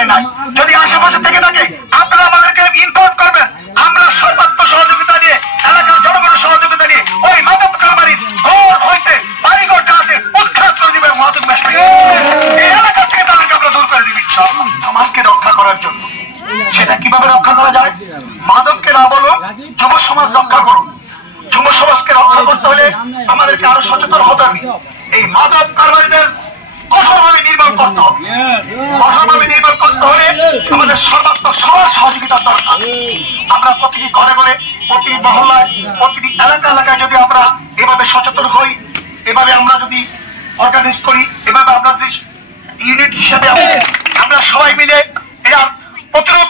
নেয় নাই। যদি আশেপাশে থেকে থাকে আপনারা আমাদেরকে ইনফর্ম করবেন, আমরা সর্বাত্মক সহযোগিতা দিয়ে, এলাকার জনগণের সহযোগিতা দিয়ে ওই মাদক কারবারির ঘর হইতে বাড়িঘরটা আছে উৎখাত করে দিবে। মাদক ব্যবসায়ী এই এলাকা থেকে তাদেরকে আমরা দূর করে দিবি সমাজকে রক্ষা করার জন্য। সেটা কিভাবে রক্ষা করা যায়? মাদককে না বলুন, যুব সমাজ রক্ষা করুন। যুব সমাজকে রক্ষা করতে হলে আমাদেরকে আরো সচেতন হতে হবে। এই মাদক কারবারিদের কঠোরভাবে নির্মূল করতে হবে। কঠোরভাবে নির্মূল করতে হলে আমাদের সর্বাত্মক সবার সহযোগিতার দরকার। আমরা প্রতিটি ঘরে ঘরে, প্রতিটি মহল্লায়, প্রতিটি এলাকায় যদি আমরা এভাবে সচেতন হই, এভাবে আমরা যদি অর্গানাইজ করি, এভাবে আমরা যদি ইউনিট হিসেবে আমরা সবাই মিলে এরা প্রতিরোধ